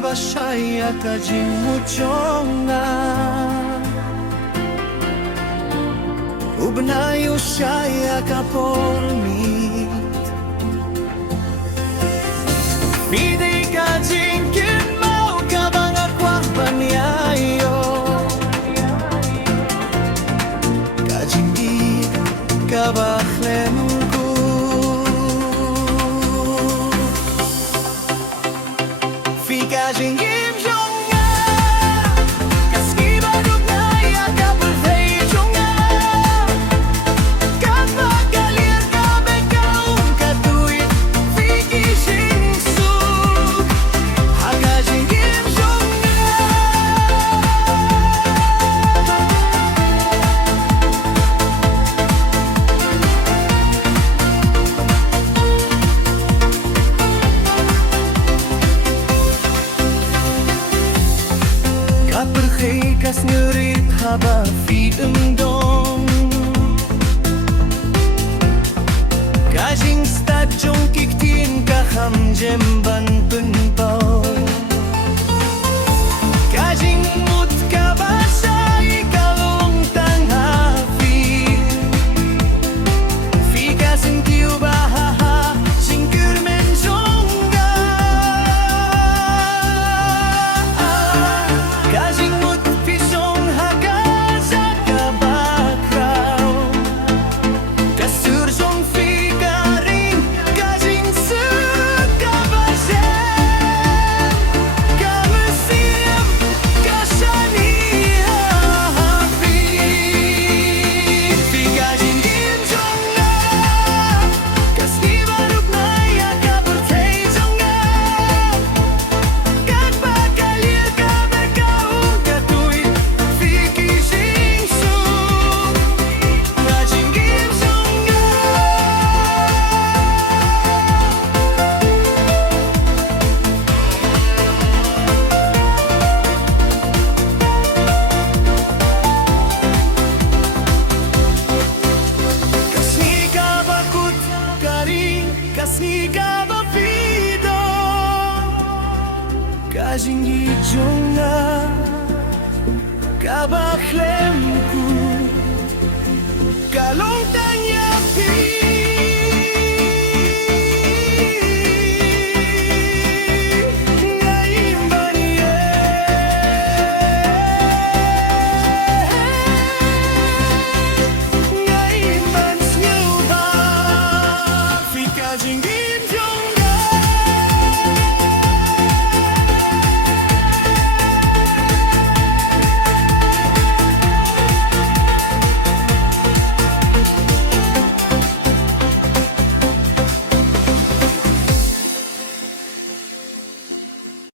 kabashaya kajimuchonga Ubnayo shaya kapormit Pide kajingkin mau kabangakwa banyayo Kajinggi kabaklemku Kajingim jonga Kaski baduk na yakapultay jonga Kapagalir kabekaung katuit Fiki shingsuk Hakajingim jonga Kapurkhay kas ngurit haba fidem dong Kajing stad jong kiktin kaham jemban penbau Kajing mut kabasay kalong tang hafi Fika sentiu bahaha singkur menjonga Kajing mut pisong hakaza kabakraw Kasur jong fikaring Kajing sekabazen Kamusim kasani hafi Fikajing ginjonga Kaski baruk na yakapultay jonga Kapagalir kabekaung katuit Fiki shingsuk Kajing ginjonga Kasni kabakut karing Kasni kabapido Kajing ijonga Kabaklemku Kalong tanya pi